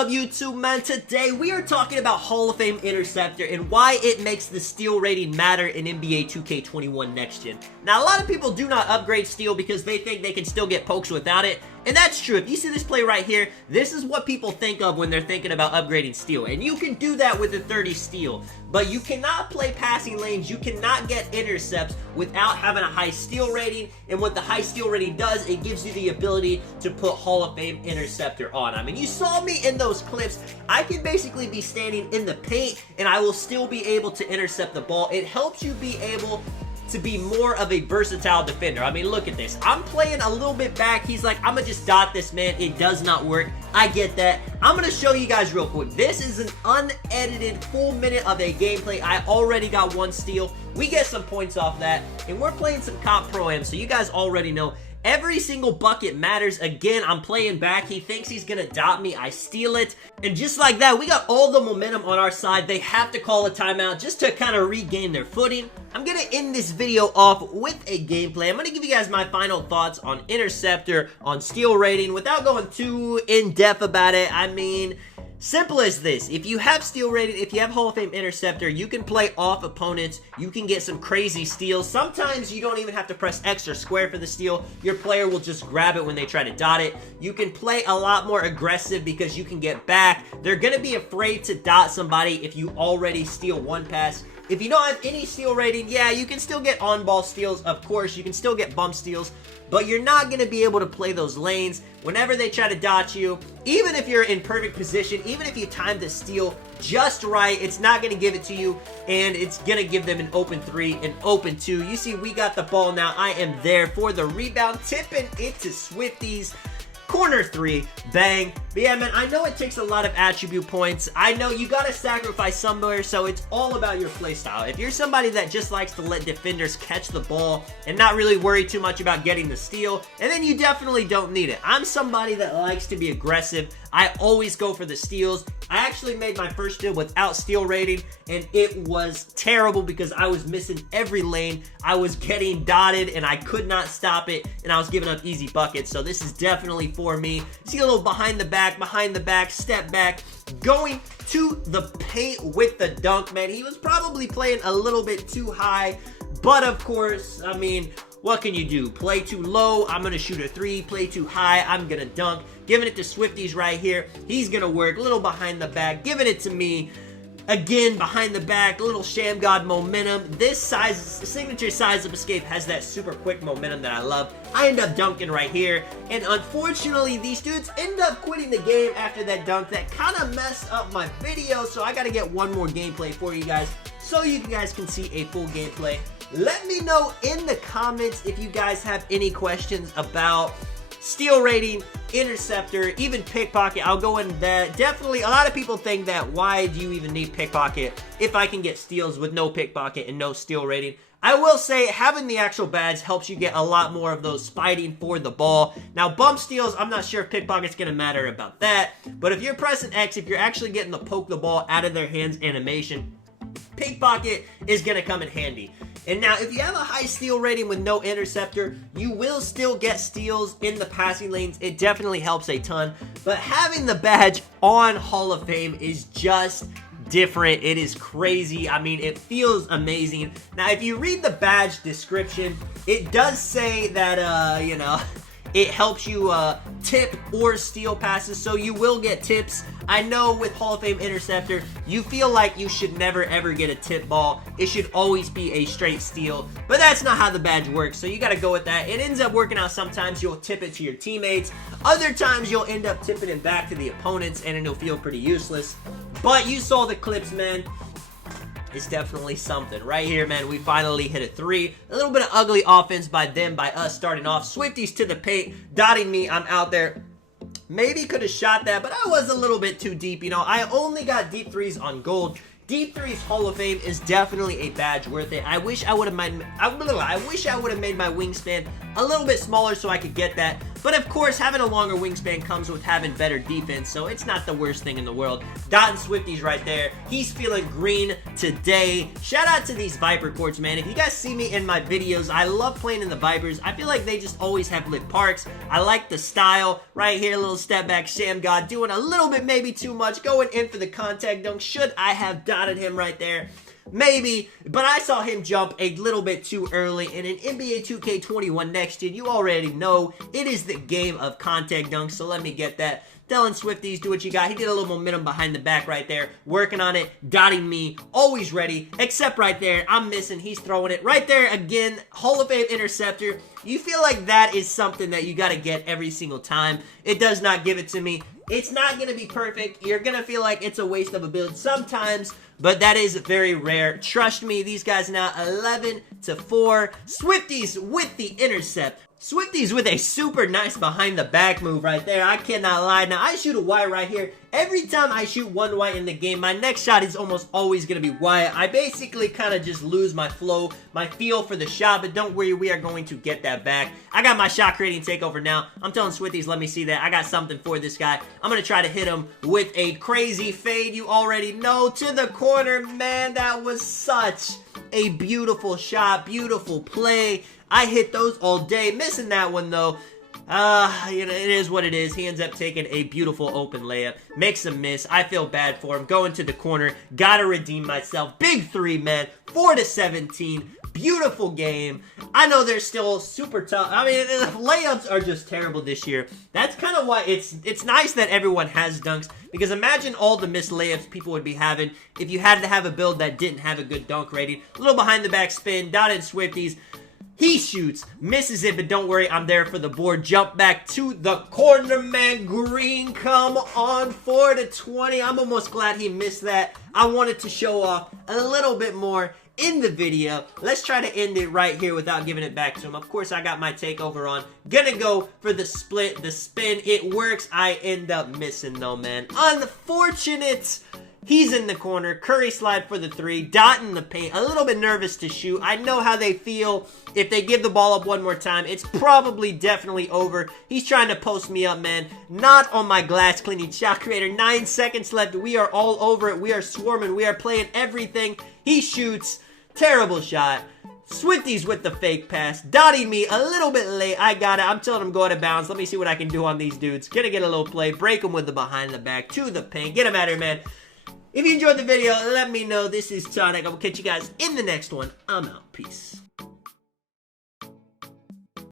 up, YouTube, man? Today we are talking about Hall of Fame Interceptor and why it makes the steal rating matter in NBA 2K21 Next Gen. Now, a lot of people do not upgrade steal because they think they can still get pokes without it, and that's true. If you see this play right here, this is what people think of when they're thinking about upgrading steal, and you can do that with a 30 steal, but you cannot play passing lanes, you cannot get intercepts without having a high steal rating, and what the high steal rating does, it gives you the ability to put Hall of Fame Interceptor on. I mean, you saw me in those clips. I can basically be standing in the paint, and I will still be able to intercept the ball. It helps you be able to be more of a versatile defender. I mean, look at this. I'm playing a little bit back. He's like, I'm gonna just dot this, man. It does not work. I get that. I'm gonna show you guys real quick. This is an unedited full minute of a gameplay. I already got one steal. We get some points off that, and we're playing some Comp Pro-Am, so you guys already know every single bucket matters. Again, I'm playing back. He thinks he's gonna dot me. I steal it. And just like that, we got all the momentum on our side. They have to call a timeout just to kind of regain their footing. I'm gonna end this video off with a gameplay. I'm gonna give you guys my final thoughts on Interceptor, on steal rating, without going too in-depth about it. I mean, simple as this. If you have steal rating, if you have Hall of Fame Interceptor, you can play off opponents. You can get some crazy steals. Sometimes you don't even have to press X or square for the steal. Your player will just grab it when they try to dot it. You can play a lot more aggressive because you can get back. They're going to be afraid to dot somebody if you already steal one pass. If you don't have any steal rating, yeah, you can still get on-ball steals, of course. You can still get bump steals, but you're not going to be able to play those lanes whenever they try to dot you. Even if you're in perfect position, even if you time the steal just right, it's not going to give it to you, and it's going to give them an open 3, an open 2. You see, we got the ball now. I am there for the rebound, tipping it to Swifties. Corner 3, bang. But yeah, man, I know it takes a lot of attribute points. I know you gotta sacrifice somewhere, so it's all about your playstyle. If you're somebody that just likes to let defenders catch the ball and not really worry too much about getting the steal, and then you definitely don't need it. I'm somebody that likes to be aggressive. I always go for the steals. I actually made my first steal without steal rating, and it was terrible because I was missing every lane. I was getting dotted, and I could not stop it, and I was giving up easy buckets, so this is definitely for me. See a little behind the back, step back, going to the paint with the dunk, man. He was probably playing a little bit too high, but of course, I mean, what can you do? Play too low, I'm going to shoot a 3. Play too high, I'm going to dunk. Giving it to Swifties right here. He's going to work. A little behind the back. Giving it to me. Again, behind the back. A little Sham God momentum. This signature size of escape has that super quick momentum that I love. I end up dunking right here. And unfortunately, these dudes end up quitting the game after that dunk. That kind of messed up my video. So I got to get one more gameplay for you guys so you guys can see a full gameplay. Let me know in the comments if you guys have any questions about steal rating, interceptor, even pickpocket. I'll go into that. Definitely, a lot of people think that why do you even need pickpocket if I can get steals with no pickpocket and no steal rating? I will say having the actual badge helps you get a lot more of those fighting for the ball. Now, bump steals, I'm not sure if pickpocket's going to matter about that, but if you're pressing X, if you're actually getting the poke the ball out of their hands animation, pickpocket is going to come in handy. And now, if you have a high steal rating with no interceptor, you will still get steals in the passing lanes. It definitely helps a ton. But having the badge on Hall of Fame is just different. It is crazy. I mean, it feels amazing. Now, if you read the badge description, it does say that, you know, it helps you tip or steal passes, so you will get tips. I know with Hall of Fame Interceptor, you feel like you should never ever get a tip ball. It should always be a straight steal, but that's not how the badge works, so you gotta go with that. It ends up working out. Sometimes you'll tip it to your teammates. Other times you'll end up tipping it back to the opponents, and it'll feel pretty useless. But you saw the clips, man. It's definitely something. Right here, man, we finally hit a 3. A little bit of ugly offense by them, by us starting off. Swifties to the paint, dotting me. I'm out there. Maybe could have shot that, but I was a little bit too deep. You know, I only got deep 3s on gold. Deep 3's Hall of Fame is definitely a badge worth it. I wish I would have made my wingspan a little bit smaller so I could get that. But of course, having a longer wingspan comes with having better defense, so it's not the worst thing in the world. Dotting Swifties right there. He's feeling green today. Shout out to these Viper courts, man. If you guys see me in my videos, I love playing in the Vipers. I feel like they just always have lit parks. I like the style. Right here, little step back, Sham God doing a little bit maybe too much. Going in for the contact dunk. Should I have dotted him right there? Maybe, but I saw him jump a little bit too early, and in NBA 2K21 next gen, you already know it is the game of contact dunks, so let me get that. Telling Swifties, do what you got. He did a little momentum behind the back right there, working on it, dotting me, always ready, except right there, I'm missing, he's throwing it. Right there, again, Hall of Fame interceptor. You feel like that is something that you got to get every single time. It does not give it to me. It's not going to be perfect. You're going to feel like it's a waste of a build sometimes, but that is very rare. Trust me, these guys now 11-4. Swifties with the intercept. Swifties with a super nice behind the back move right there. I cannot lie. Now, I shoot a wide right here. Every time I shoot one wide in the game, my next shot is almost always going to be wide. I basically kind of just lose my flow, my feel for the shot, but don't worry, we are going to get that back. I got my shot creating takeover now. I'm telling Swifties, let me see that. I got something for this guy. I'm going to try to hit him with a crazy fade. You already know, to the corner. Man, that was such a beautiful shot, beautiful play. I hit those all day. Missing that one, though. You know, it is what it is. He ends up taking a beautiful open layup. Makes a miss. I feel bad for him. Going to the corner. Gotta redeem myself. Big three, man. 4-17. Beautiful game. I know they're still super tough. I mean, layups are just terrible this year. That's kind of why it's nice that everyone has dunks, because imagine all the missed layups people would be having if you had to have a build that didn't have a good dunk rating. A little behind the back spin. Dotted Swifties. He shoots, misses it, but don't worry, I'm there for the board. Jump back to the corner, man. Green, come on, 4-20. I'm almost glad he missed that. I wanted to show off a little bit more in the video. Let's try to end it right here without giving it back to him. Of course, I got my takeover on. Gonna go for the split, the spin. It works. I end up missing, though, man. Unfortunate. He's in the corner. Curry slide for the three. Dot in the paint. A little bit nervous to shoot. I know how they feel. If they give the ball up one more time, it's probably definitely over. He's trying to post me up, man. Not on my glass cleaning shot creator. 9 seconds left. We are all over it. We are swarming. We are playing everything. He shoots. Terrible shot. Swifties with the fake pass. Dotting me a little bit late. I got it. I'm telling him go out of bounds. Let me see what I can do on these dudes. Gonna get a little play. Break him with the behind the back to the paint. Get him out of here, man. If you enjoyed the video, let me know. This is Tonic. I will catch you guys in the next one. I'm out. Peace.